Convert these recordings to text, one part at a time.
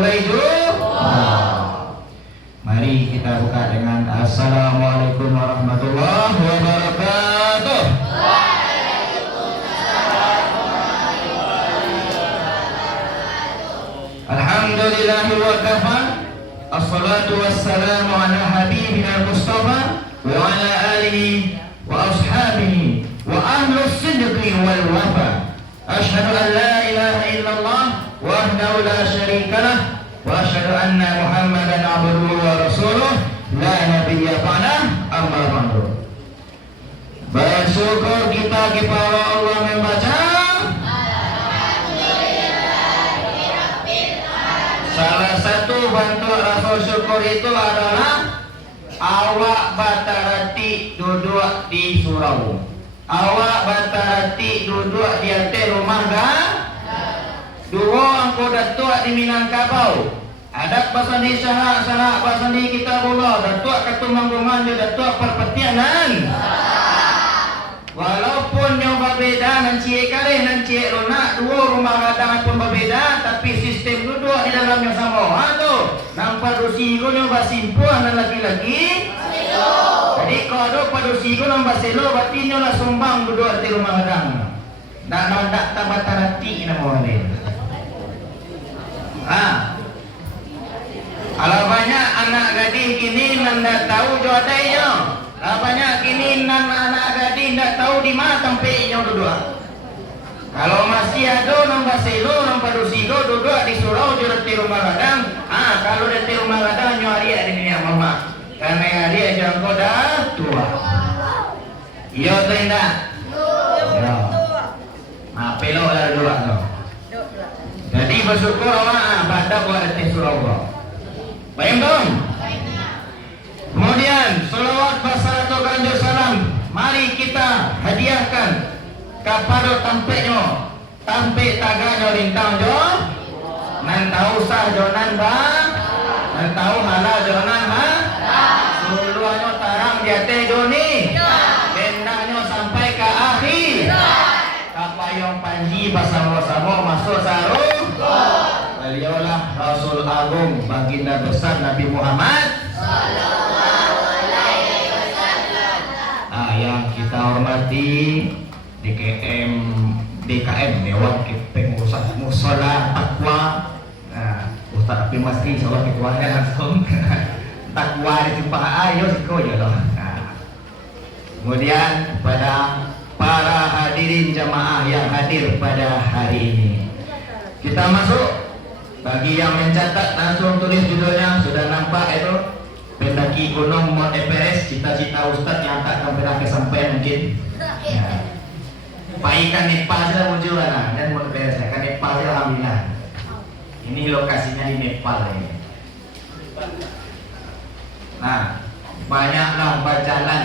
mulai jumpa. Mari kita buka dengan Assalamualaikum warahmatullahi wabarakatuh. Alhamdulillahi wa kafa. Assalatu wassalamu ala habibina Mustafa wa ala alihi wa ashabihi wa ahlus sidqi wal wafa. Ashhadu an la ilaha illallah wahdahu la syarikalah wa asyhadu anna Muhammadan abduhu wa rasuluh la nabiyya ba'dah, amma ba'du. Bersyukur kita kepada Allah membaca salah satu bentuk rasa syukur itu adalah awak batarati duduk di surau. Awak batarati duduk di atas rumah dah. Dua angko datuk di Minangkabau. Ada pasal di syarak pasal di kita bola. Datuk ketumanggungan di datuk perpetianan. Walaupun yang berbeza nanti kali nanti lunak dua rumah kadang pun berbeza, tapi sistem duduk di dalamnya sama. Tu nampak dosi yang bersimpuan dan laki-laki. Jadi kalau ada padosi ko nang baselo, berarti nyo lah sumbang duduk di rumah kadang. Dan tak tabatarati na mo rin. Kalau banyak anak gadis kini nanda tahu jodohnya. Kalau banyak kini anak gadis ndak tahu di mana tempatnya duduk. Kalau masih ada nang baselo, nang padosi ko duduk di surau di rumah kadang. Kalau di rumah kadang nyo hari di dunia mama. Karena dia jangkau dah tua. Iya atau tidak? Ya. Pelok lah dua tu. Jadi bersyukur Allah pada buat hati surau. Baik dong. Kemudian salawat wassalatu kanjeng salam. Mari kita hadiahkan kepada tampeknya. Tampek taganya rintang jo. Nan tahu sah jonan bang. Nan tahu halal jonan bang. Duluannya tarang di atas doni. Bendanya sampai ke akhir. Kapayong panji bersama-sama masuk sarung. Beliaulah Rasul Agung baginda besar Nabi Muhammad sallallahu alaihi wasallam. Yang kita hormati DKM Dewan Pengurus Musola Takwa. Ustaz Api Masri insyaallah ketuanya langsung. Takwa itu Pak ayo siko ya loh. Kemudian pada para hadirin jamaah yang hadir pada hari ini, kita masuk. Bagi yang mencatat langsung tulis judulnya, sudah nampak itu pendaki gunung Mount Everest, cita-cita Ustadz yang tak pernah kesampaian mungkin. Pak ikan Nepal sudah muncul lah, dan Mount Everest kan Nepal alhamdulillah. Ini lokasinya di Nepal ini. Nah, banyaklah berjalan,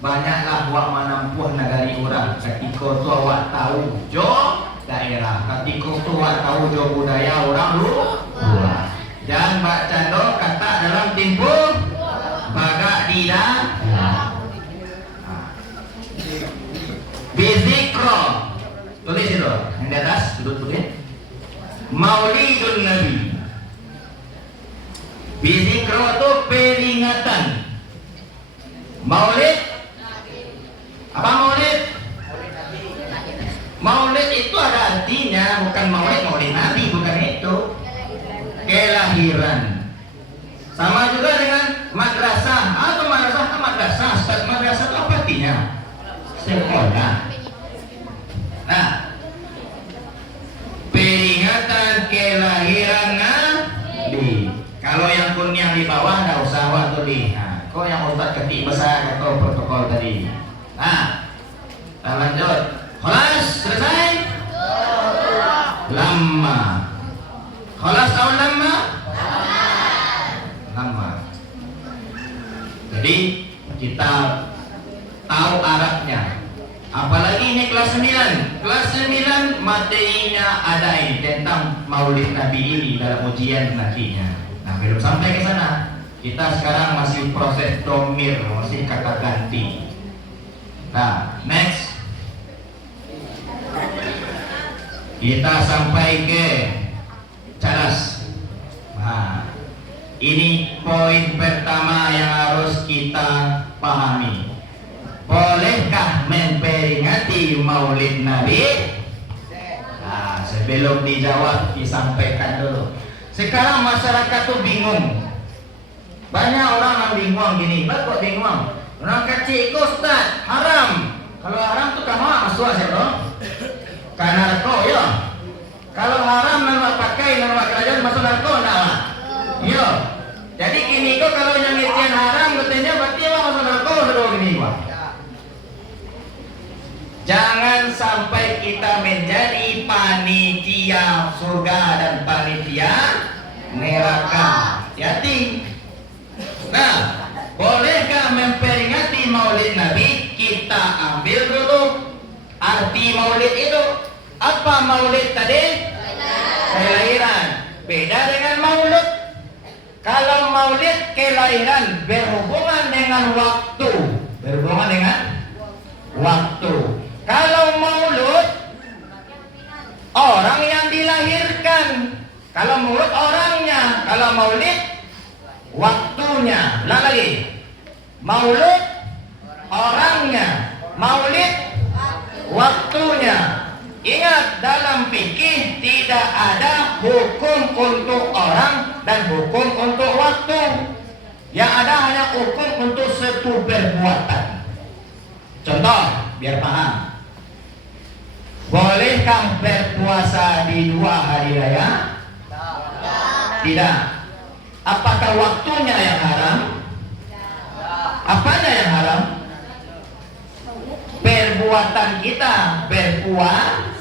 banyaklah wak menampuh negari orang. Ketika tu awak tahu jo daerah, ketika tu awak tahu jo budaya orang luar. Jangan bak cando kata dalam tempo bagak tidak. Bizikro, tulis itu yang di atas, tulis Maulidun Nabi. Bizikro itu peringatan. Maulid. Apa maulid? Maulid itu ada artinya, bukan maulid Nabi, bukan itu. Kelahiran. Sama juga dengan madrasah. Atau madrasah. Ustaz, madrasah itu apa artinya? Sekolah. Nah, peringatan kelahiran Nabi. Kalau yang kuning di bawah nggak usah waktu di. Kok yang Ustaz ketik besar atau protokol tadi. Nah, kita lanjut. Khalas, selesai? Lama. Khalas tahun lama? Lama. Jadi kita tahu Arabnya. Apalagi ini kelas 9. Kelas 9 materinya ada ini tentang Maulid Nabi ini dalam ujian nantinya. Nah, belum sampai ke sana. Kita sekarang masih proses domir, masih kata ganti. Nah, next. Kita sampai ke cadas. Ini poin pertama yang harus kita pahami. Bolehkah memperingati Maulid Nabi? Nah, sebelum dijawab disampaikan dulu. Sekarang masyarakat tuh bingung. Banyak orang yang bingung gini. Kok bingung? Orang kecil ikut Ustaz, haram. Kalau haram tuh kamu masuk aja dong. Karena narko ya. Kalau haram nama pakai nama kerajaan masuk narko enggak? Iya. Jadi gini kok kalau yang ngisian haram katanya berarti apa masuk narko sudah gini Pak. Jangan sampai kita menjadi panitia surga dan panitia neraka. Hati. Nah, bolehkah memperingati Maulid Nabi? Kita ambil dulu arti Maulid itu. Apa Maulid tadi? Kelahiran. Beda dengan Maulud. Kalau Maulid kelahiran berhubungan dengan waktu. Berhubungan dengan waktu. Kalau Maulud orang yang dilahirkan. Kalau Maulud orangnya. Kalau Maulid waktunya. Ulang lagi. Maulud orangnya. Maulid waktunya. Ingat, dalam fikih tidak ada hukum untuk orang dan hukum untuk waktu. Yang ada hanya hukum untuk satu perbuatan. Contoh, biar paham. Bolehkah berpuasa di 2 hari raya? Tidak. Apakah waktunya yang haram? Apanya yang haram? Perbuatan kita berpuasa.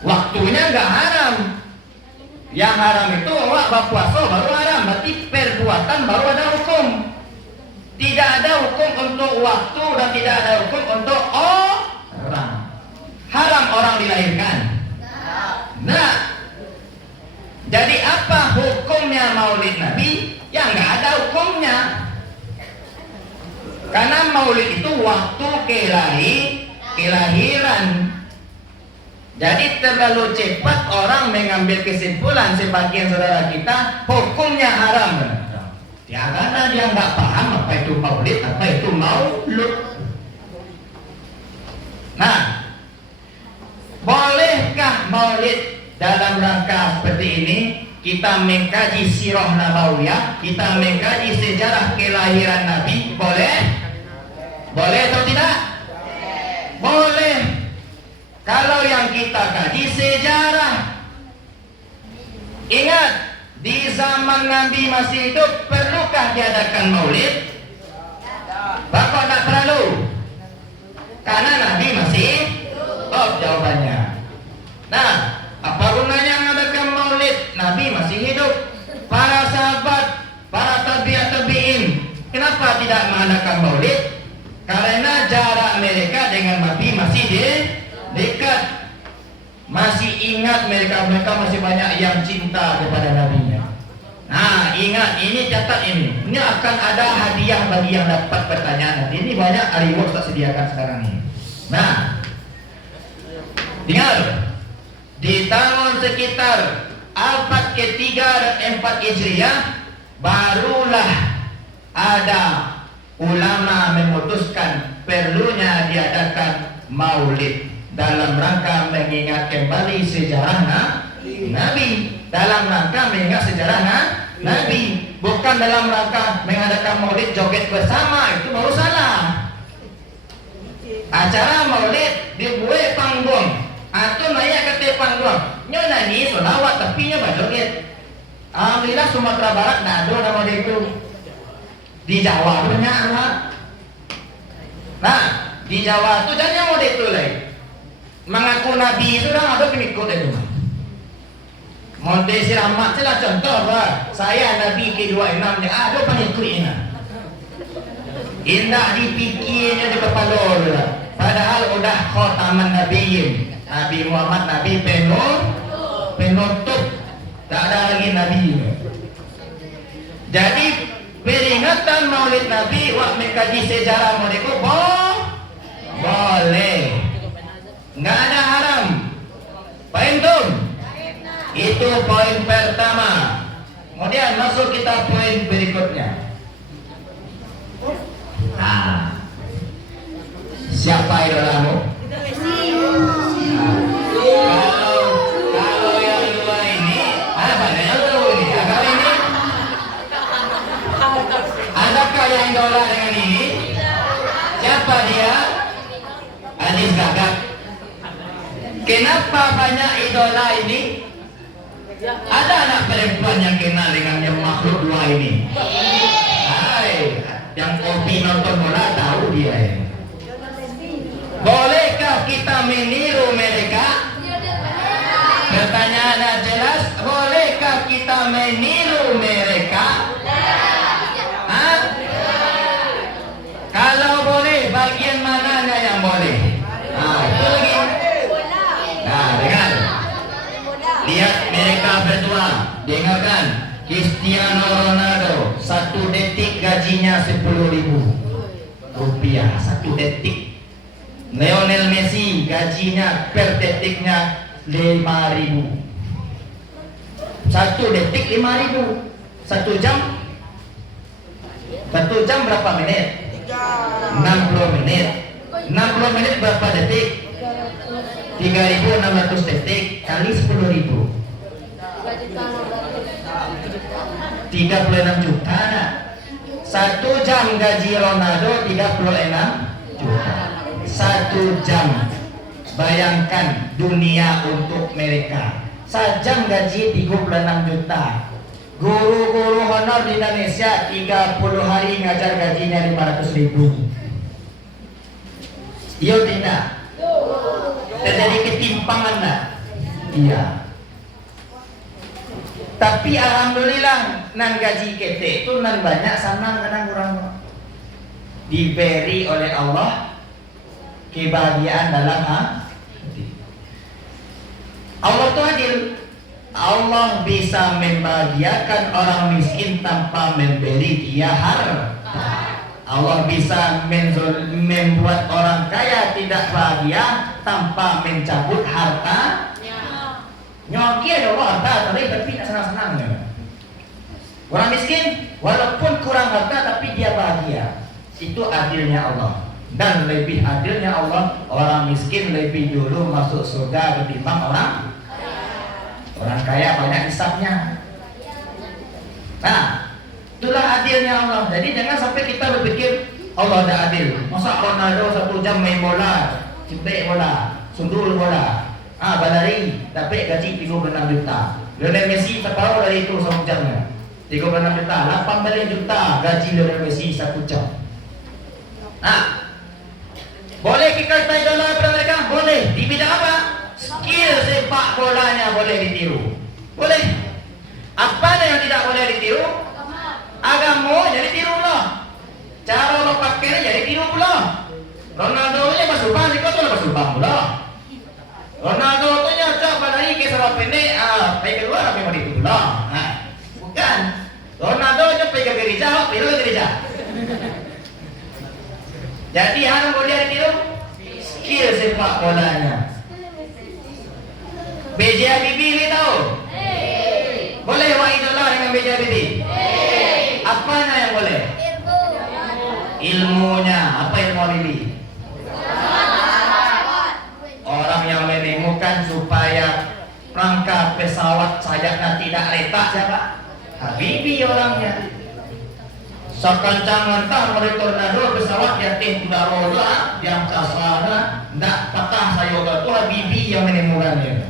Waktunya nggak haram. Yang haram itu berpuasa baru haram. Berarti perbuatan baru ada hukum. Tidak ada hukum untuk waktu dan tidak ada hukum untuk orang. Haram orang dilahirkan. Nah, jadi apa hukumnya Maulid Nabi? Ya nggak ada hukumnya. Karena Maulid itu waktu kelahiran. Jadi terlalu cepat orang mengambil kesimpulan sebagian saudara kita hukumnya haram. Ya karena dia nggak paham apa itu Maulid, apa itu Maulud. Nah, bolehkah Maulid dalam rangka seperti ini? Kita mengkaji sirah nabawiyah, kita mengkaji sejarah kelahiran Nabi, boleh? Boleh atau tidak? Boleh. Kalau yang kita kaji sejarah. Ingat, di zaman Nabi masih hidup, perlukah diadakan Maulid? Bakal tak perlu. Karena Nabi masih hidup. Jawabannya. Nah, apa gunanya mengadakan Maulid? Nabi masih hidup. Para sahabat, para tabi'in, kenapa tidak mengadakan Maulid? Karena jarak mereka dengan Nabi masih dekat. Masih ingat mereka masih banyak yang cinta kepada Nabi-Nya. Nah, ingat, ini catat ini. Ini akan ada hadiah bagi yang dapat pertanyaan. Ini banyak reward tak sediakan sekarang ini. Nah, dengar. Di tahun sekitar abad ketiga dan 4 Hijriah barulah ada ulama memutuskan perlunya diadakan Maulid dalam rangka mengingat kembali sejarah Nabi, dalam rangka mengingat sejarah Nabi, bukan dalam rangka mengadakan Maulid joget bersama. Itu baru salah. Acara Maulid dibuat panggung atau naik ke panggung nyo nyanyi solawat tapi nyo joget. Alhamdulillah Sumatera Barat nado nama itu. Di Jawa banyak lah. Nah, di Jawa itu jangan mau itu lagi. Mengaku Nabi itu dah ada pengikut itu. Monte Siramat itulah contoh bah. Saya Nabi ke-26 nya ada pengikutnya. Indah dipikirnya di kepala lah. Padahal udah khataman Nabiyyin. Nabi Muhammad Nabi penutup. Tak ada lagi Nabi. Jadi peringatan Maulid Nabi wak mengkaji sejarah Maulid itu boleh. Nggak ada haram. Poin tuh. Itu poin pertama. Kemudian masuk kita poin berikutnya. Nah, siapa idolamu? Kalau yang dua ini, apa yang dua ini? Kalau ini, adakah yang idola dengan ini? Siapa dia? Aziz Gagap. Kenapa banyak idola ini? Ada anak perempuan yang kenal dengan yang makhluk dua ini. Hai, yang kopi nonton bola tahu dia ya. Bolehkah kita meniru mereka? Pertanyaannya jelas, bolehkah kita meniru mereka? Hah? Kalau boleh, bagian mananya yang boleh? Nah, itu lagi. Nah, dengar. Lihat mereka berdua. Dengarkan. Cristiano Ronaldo 1 detik gajinya 10.000 rupiah 1 detik. Lionel Messi gajinya per detiknya 5.000. 1 detik 5.000. 1 jam. 1 jam berapa menit? 60 menit. 60 menit berapa detik? 3.600 detik kali 10.000. 36 juta. 1 jam gaji Ronaldo 36 juta. 1 jam. Bayangkan dunia untuk mereka. Sajam gaji 36 juta. Guru-guru honor di Indonesia 30 hari ngajar gajinya 500.000. Iya tidak? Terjadi ketimpangan lah. Iya. Tapi alhamdulillah nan gaji kete itu nan banyak sanang kadang kurang. Diberi oleh Allah kebahagiaan dalam hati. Allah itu adil. Allah bisa membahagiakan orang miskin tanpa memberi dia harta. Allah bisa membuat orang kaya tidak bahagia tanpa mencabut harta. Nyoki ada harta tapi tidak senang-senang. Orang miskin walaupun kurang harta tapi dia bahagia. Itu adilnya Allah. Dan lebih adilnya Allah, orang miskin lebih dulu masuk surga ketimbang orang kaya banyak hisapnya. Nah, itulah adilnya Allah. Jadi jangan sampai kita berpikir Allah tidak adil. Masa Ronaldo 1 jam main bola, cepet bola, sundul bola, balari, tapi gaji 36 juta. Lionel Messi separuh dari itu 1 jamnya, 36 juta, 18 juta gaji Lionel Messi 1 jam. Nah, boleh kita idola pada mereka? Boleh. Di bidang apa? Skill sepak bolanya boleh ditiru. Boleh. Apa yang tidak boleh ditiru? Agama jadi tiru lah. Cara lo pakainya jadi tiru pula. Ronaldo nya masuk bang, kau tu masuk bang pula. Ronaldo tu nya coba lari ke sarap pendek, pergi keluar apa yang itu pula. Bukan. Ronaldo nya pergi ke gereja, pergi ke gereja. Jadi harus boleh ditiru skill sepak bolanya. B.J. Habibie tahu? Boleh wah idola dengan B.J. Habibie? Apanya yang boleh? Ilmunya. Apa ilmu Habibie? Orang yang menemukan supaya rangka pesawat sayapnya tidak retak siapa? Habibie orangnya. Sekancang mentah oleh tornado pesawat yatim tidak roda yang kasana tidak patah sayoga itu Habibie yang menemukannya.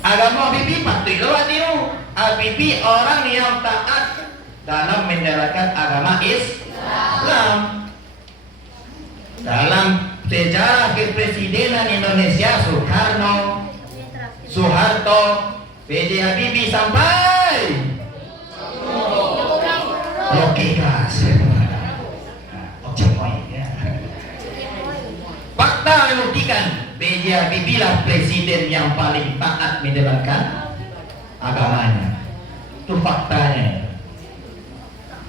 Agama Habibie patut tiru. Habibie orang yang taat dalam menjalankan agama Islam. Dalam sejarah kepresidenan Indonesia Soekarno, Soeharto, B.J. Habibie sampai Oke kelas. Fakta membuktikan B.J. Habibie lah presiden yang paling taat menjalankan agamanya. Itu faktanya.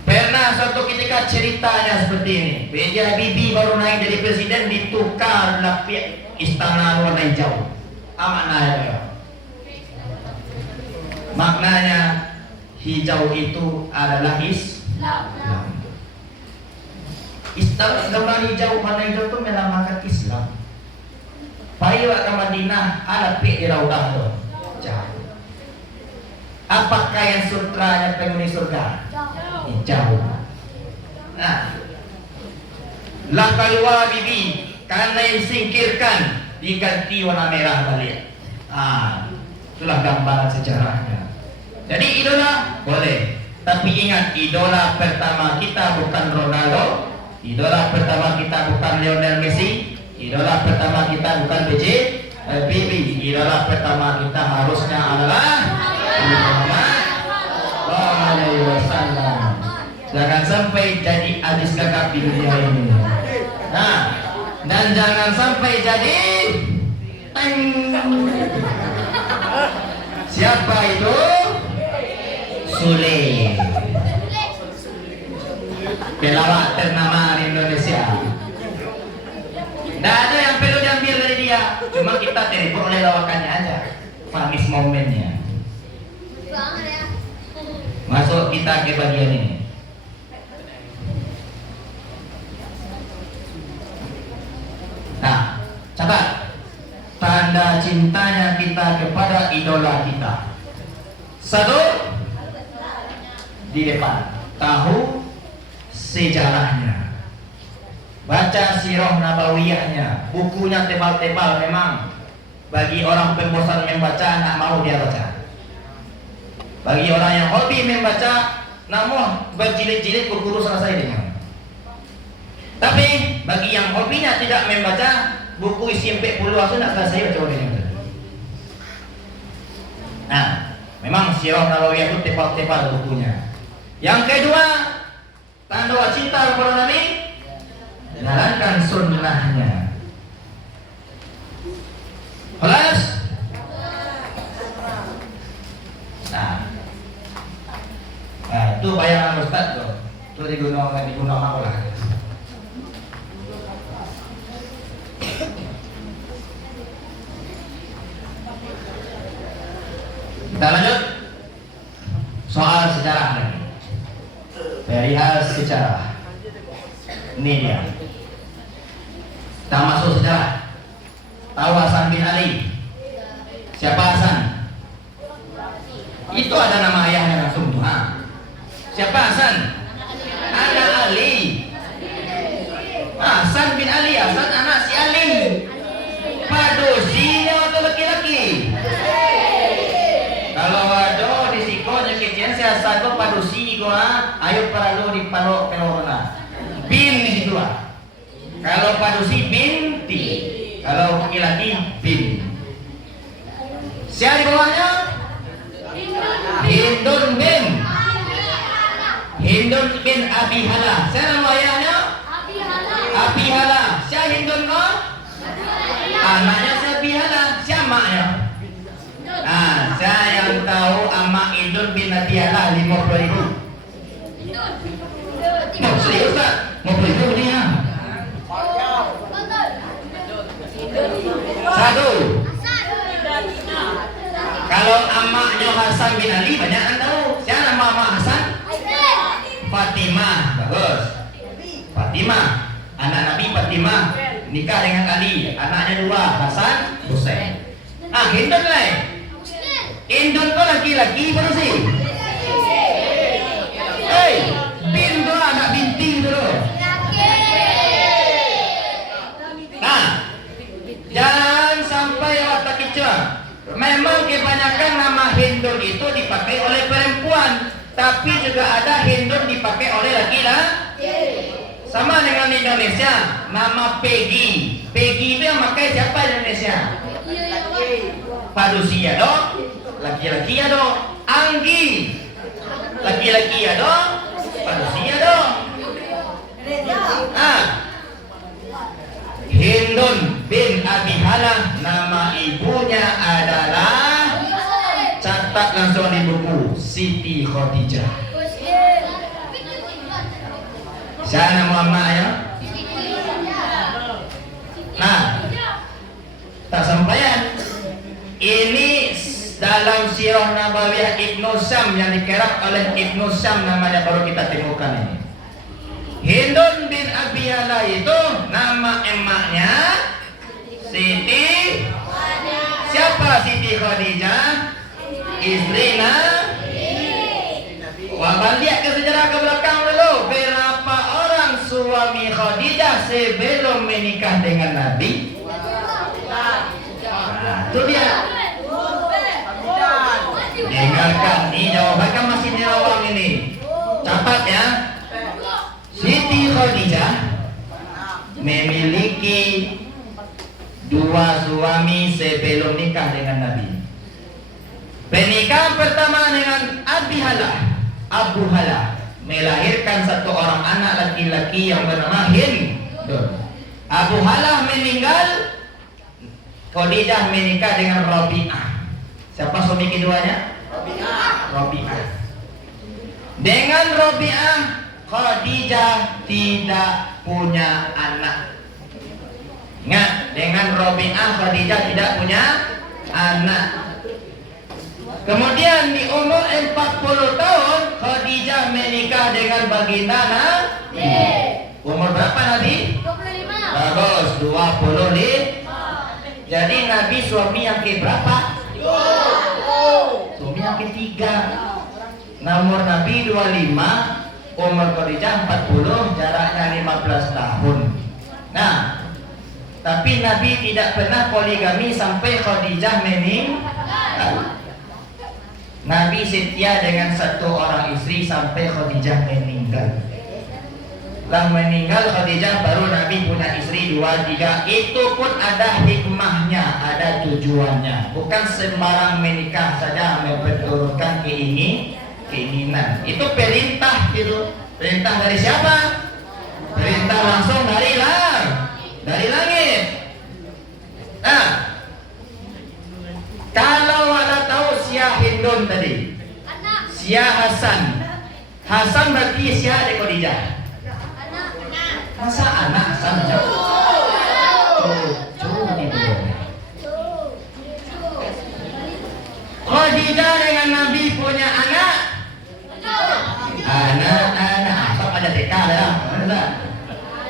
Pernah suatu ketika ceritanya seperti ini. B.J. Habibie baru naik jadi presiden ditukar lapis istana warna hijau. Maknanya hijau itu adalah Islam. Gambar hijau, warna hijau itu melambangkan Islam. Payah ke Madinah, ada di Raudah itu. Jauh. Apakah yang sutranya penghuni surga? Jauh. Nah, lah keluar bibi, karena yang singkirkan diganti warna merah balik. Itulah gambaran sejarahnya. Jadi idola boleh, tapi ingat idola pertama kita bukan Ronaldo, idola pertama kita bukan Lionel Messi, idola pertama kita bukan Bibi, idola pertama kita harusnya adalah Muhammad sallallahu alaihi wasallam. Jangan sampai jadi hadis gagap di dunia ini. Nah, dan jangan sampai jadi siapa itu? Sule. Pelawak ternama di Indonesia. Tidak ada yang perlu diambil dari dia, cuma kita terhibur oleh lawakannya aja, manis momennya. Masuk kita ke bagian ini. Nah, catat tanda cintanya kita kepada idola kita. Satu, di depan, tahu sejarahnya, baca sirah nabawiyahnya, bukunya tebal-tebal memang. Bagi orang pembosan membaca, nak mau dia baca. Bagi orang yang hobi membaca, namun berjilid-jilid berburu selesai dengan. Tapi bagi yang hobinya tidak membaca, buku isi 40 langsung nak selesai baca hobinya. Nah, memang sirah nabawiyah itu tebal-tebal bukunya. Yang kedua, tanda cinta kepada Nabi, jalankan sunnahnya. Kelas? Nah, itu bayangan Ustaz tuh. Itu digunakan apa lah? Kita lanjut soal sejarah lagi. Perihal sejarah. Ini dia. Kita masuk sejarah. Tahu Hasan bin Ali? Siapa Hasan? Itu ada nama ayahnya langsung. Siapa Hasan? Anak Ali. Hasan bin Ali. Hasan anak si Ali. Padusinya atau laki-laki? Kalau waduh disiko nyekitnya si Hasan itu padusi gua. Ayo para lu di palo pelorona. Bin di situ lah. Kalau padusi binti. Kalau laki-laki bin. Siapa di bawahnya? Hindun bin Abi Hala. Siapa nama ayahnya? Abi Hala. Siapa Hindun kau? Anaknya si Abi Hala. Siapa maknya? Saya yang tahu amak Hindun bin Abi Hala 50.000. Serius tak? 50.000 ni ya? Satu. Kalau amaknya Hasan bin Ali banyak yang tahu. Siapa nama amak Hasan? Fatimah. Bagus. Fatimah. Anak Nabi Fatimah nikah dengan Ali. Anaknya dua, Hasan, Husain. Hindun lah. Hindun tu laki-laki baru sih. Bin tu anak binti dulu. Jangan sampai otak kicau. Memang kebanyakan nama Hindun itu dipakai oleh perempuan, tapi juga ada Hindun dipakai oleh laki-laki. Sama dengan Indonesia, nama Peggy. Peggy itu yang pakai siapa di Indonesia? Padusia dong, laki-laki ya dong. Anggi, laki-laki ya dong, padusia dong. Hindun bin Abi Hala, nama ibunya adalah, catat langsung di buku, Siti Khadijah. Siapa nama emaknya? Nah, tak sampaian. Ini dalam sirah Muawiyah Ibnu Syam yang dikerap oleh Ibnu Syam namanya baru kita temukan ini. Hindun bin Abi Hala itu nama emaknya Siti. Siapa Siti Khadijah? Istri Wah, lihat ke sejarah ke belakang dulu. Berapa orang suami Khadijah sebelum menikah dengan Nabi? Itu dia. Dengarkan, ini jawabannya masih dirawang ini. Catat ya. Siti Khadijah memiliki 2 suami sebelum nikah dengan Nabi. Pernikahan pertama dengan Abu Hala melahirkan 1 orang anak laki-laki yang bernama Hindun. Abu Hala meninggal, Khadijah menikah dengan Rabi'ah. Siapa suami keduanya? Rabi'ah. Dengan Rabi'ah, Khadijah tidak punya anak. Ingat, dengan Rabi'ah Khadijah tidak punya anak. Kemudian di umur 40 tahun Khadijah menikah dengan baginda Nabi. Umur berapa Nabi? 25. Bagus, 25. Jadi Nabi suami yang keberapa? Suami yang ketiga. Nomor Nabi 25, umur Khadijah 40, jaraknya 15 tahun. Nah, tapi Nabi tidak pernah poligami sampai Khadijah meninggal. Nabi setia dengan 1 orang istri sampai Khadijah meninggal. Setelah meninggal Khadijah baru Nabi punya istri 2, 3. Itu pun ada hikmahnya, ada tujuannya. Bukan sembarang menikah saja memperturutkan keinginan. Itu perintah gitu. Perintah dari siapa? Perintah langsung dari langit. Nah, kalau ada tahu Sia Hindun tadi, Sia Hasan berarti Sia adik Khadijah. Masa anak Hasan? Khadijah dengan Nabi punya anak. Anak apa ada TK ya? Mana?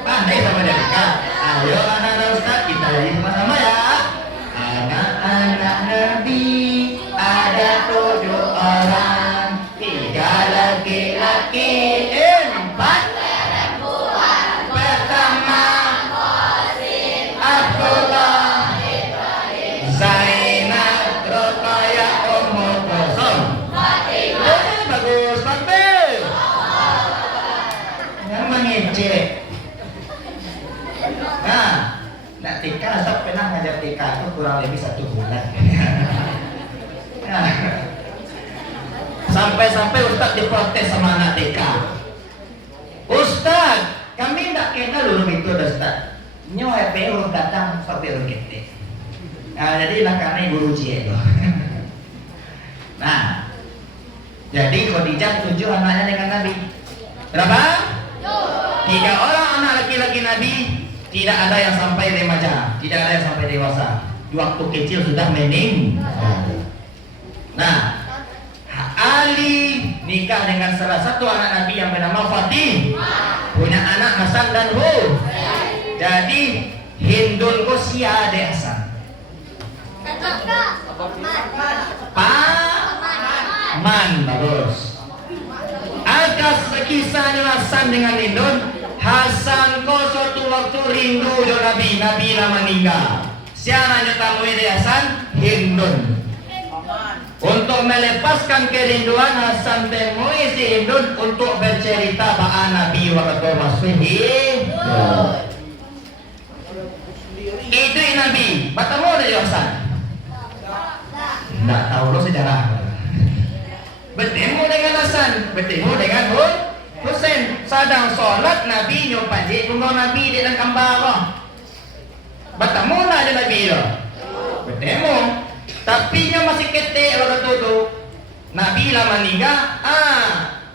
Pandai sama ada TK. Ayo anak-anak Ustaz kita jadi sama-sama ya. Anak-anak Nabi ada 7 orang, 3 laki-laki, 4 perempuan. Pertama Abdullah, Zainab, Ruqayyah, Ummu Kulsum. Bagus, bagus. Yang mengecek. Nah, TK, Ustaz pernah ngajar TK itu kurang lebih 1 bulan. Nah, sampai-sampai Ustaz diprotes sama anak TK. Ustaz, kami tidak kenal dulu itu Ustaz. Nyo HP urut datang sampai urut ketik. Nah, jadi lah karena guru cie itu. Nah, jadi Khadijah 7 anaknya dengan Nabi. Berapa? 3 orang anak laki-laki Nabi. Tidak ada yang sampai remaja, tidak ada yang sampai dewasa. Waktu kecil sudah meninggal. Nah, Ali nikah dengan salah satu anak Nabi yang bernama Fatih, punya anak Hasan dan Hud. Jadi Hindun ko siya de Hasan. Paman, bagus. Akas kisahnya Hasan dengan Hindun. Hasan ko suatu waktu rindu jo Nabi lah meninggal. Siapa yang temui di Hasan? Hindun. Untuk melepaskan kerinduan Hasan temui si Hindun untuk bercerita bahwa Nabi waktu masih hidup. Itu Nabi. Bertemu dengan Hasan. Tidak tahu lo sejarah. Bertemu dengan Hasan, bertemu dengan Husain. Sadang sholat Nabi nyopaji tunggu Nabi di dalam kambang. Bertemu lah dengan Nabi lo. Bertemu. Tapi nya masih ketek orang tutup. Nabi lah meninggal.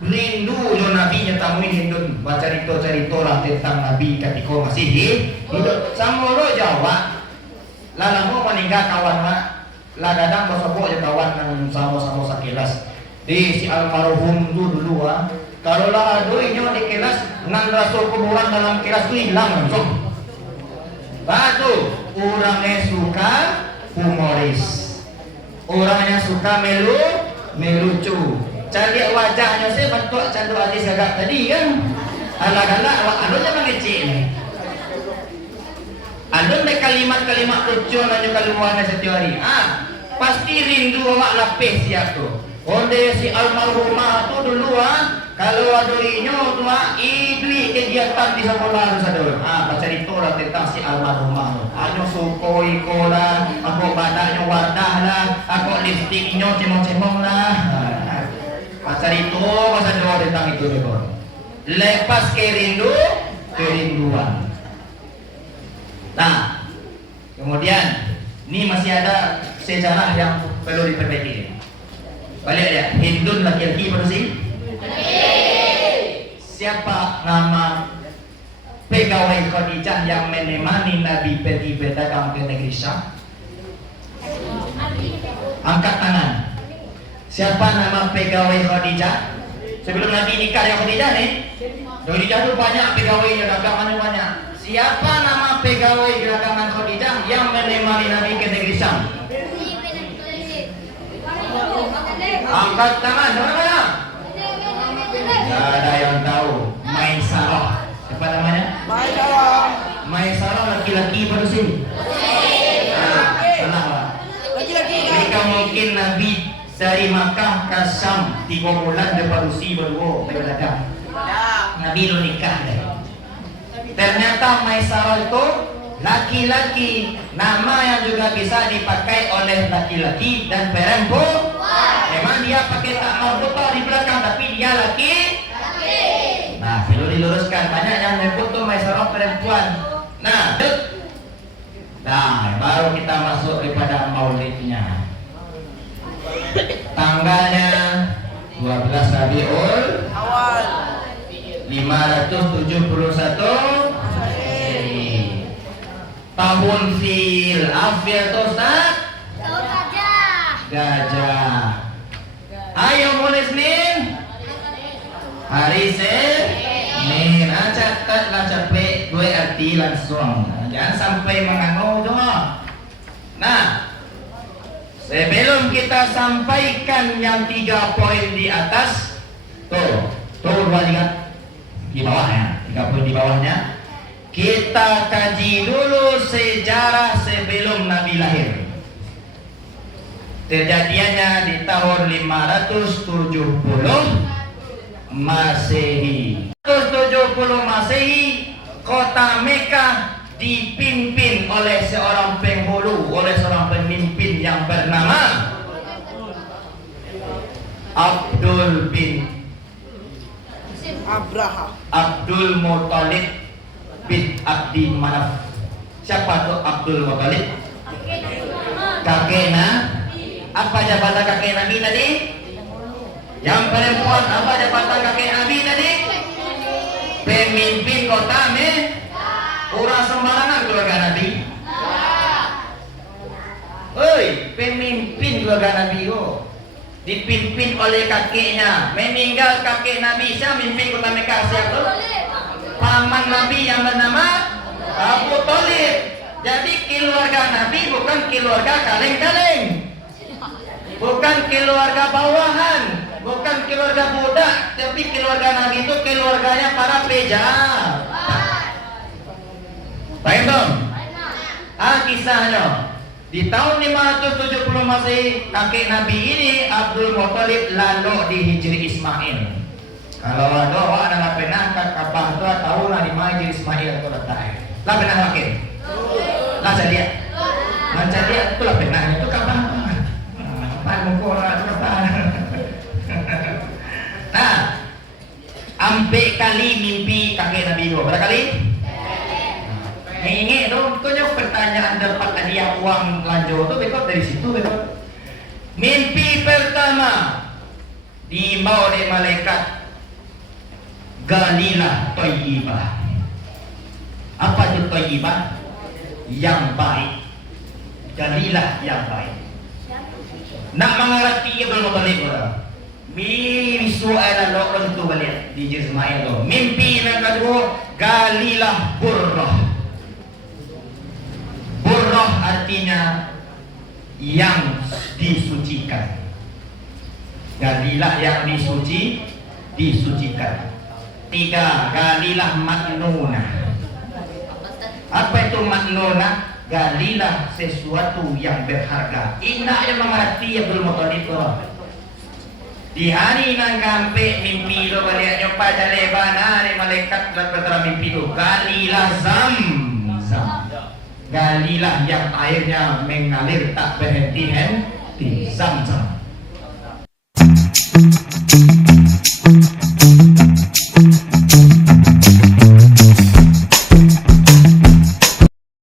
Rindu jo Nabi nyetamui Hindun. Baca cerita lah tentang Nabi ketika masih hidup. Sama lo jawab. Lalu mau meninggal kawan mak. Ladadang bosok aja kawan yang sama-sama sekelas. Di si almarhum dulu kalau lah aduinyo di kelas nan rasul kuburan dalam kelas itu hilang langsung. Batu orangnya suka humoris, orangnya suka melucu. Cari wajahnya sih bentuk candu alis agak tadi kan. Alah-alah anu jangan ngecek nih. Anu nih kalimat-kalimat lucu nanya keluarnya setiap hari. Pasti rindu awak lapis siap tuh. Onde si almarhumah tu dulu kalau aduinyo tu idui kegiatan di sekolah sador. Baca lah tentang si almarhumah. Ano sukoi ko lah, ako badanya wardah lah, ako lipstiknya cemong-cemong lah. Baca tentang itu nih bro. Lepas kerinduan. Nah, kemudian ini masih ada sejarah yang perlu diperbaiki. Balik ya, Hindun laki-laki baru sih? Siapa nama pegawai Khadijah yang menemani Nabi pergi berdagang ke negeri Syam? Angkat tangan. Siapa nama pegawai Khadijah? Sebelum Nabi nikah dengan Khadijah nih, Khadijah itu banyak pegawainya, dagangannya banyak. Siapa nama pegawai dagangan Khadijah yang menemani Nabi ke negeri Syam? Angkat tangan, mana? Tidak ada yang tahu. Maisarah. Siapa namanya? Maisarah laki-laki baru sih? Salah lah. Mereka mungkin Nabi dari Makkah ke Syam 3 bulan baru sih baru berdagang. Nabi lo nikah deh. Ternyata Maisarah itu laki-laki, nama yang juga bisa dipakai oleh laki-laki dan perempuan. Memang dia pakai tak marbuta di belakang, tapi dia laki. Nah, perlu diluruskan. Banyak yang menyebut tuh Maisarah perempuan. Nah, baru kita masuk kepada maulidnya. Tanggalnya 12 Rabiul Awal 571 tahun fil afil tosat gajah. Ayo mulai Senin, hari Senin. Catatlah capek gue arti langsung. Jangan sampai mengangau doa. Nah, sebelum kita sampaikan yang 3 poin di atas, tuh 2 lihat di bawahnya, 3 poin di bawahnya. Kita kaji dulu sejarah sebelum Nabi lahir. Terjadiannya di tahun 570 Masehi. 570 Masehi, kota Mekah dipimpin oleh seorang penghulu, oleh seorang pemimpin yang bernama Abdul Muttalib bin Abdi Manaf. Siapa tuh Abdul Muttalib? Kakek apa jabatan kakek Nabi tadi? Yang perempuan apa jabatan kakek Nabi tadi? Pemimpin kota Orang sembarangan keluarga Nabi. Pemimpin keluarga Nabi dipimpin oleh kakeknya. Meninggal kakek Nabi, siapa mimpin kota Mekah? Siapa? Paman Nabi yang bernama Abu Thalib. Jadi keluarga Nabi bukan keluarga kaleng-kaleng, bukan keluarga bawahan, bukan keluarga budak, tapi keluarga Nabi itu keluarganya para pejabat. Baik dong. Kisahnya di tahun 570 Masehi, kakek Nabi ini Abdul Muttalib lalu di Hijri Ismail. Kalau ada orang yang pernah kapal itu tahu lah di mana Hijri Ismail itu letaknya. Lah pernah makin? Lah jadi macam dia itu lah pernah itu kapal. Nah, ambil kali mimpi kakek Nabi itu berapa kali? Ini dong, kau pertanyaan dapat hadiah uang lanjut tuh bekot dari situ bekot. Mimpi pertama dibawa oleh malaikat Galilah Thayyibah. Apa itu Thayyibah? Yang baik. Galilah yang baik. Nak mengerti Abdul Muttalib mi soalan lo untuk balik di Ismail lo. Mimpi yang kedua, galilah burrah. Burrah artinya yang disucikan. Galilah yang disucikan. Tiga, galilah maknunah. Apa itu maknunah? Galilah sesuatu yang berharga. Indah yang mengerti Abdul Muttalib lo. Di hari nang kampe mimpi lo balik nyopa jalebana ni malaikat dan bertera mimpi lo. Galilah zam. Galilah yang airnya mengalir tak berhenti. Zam.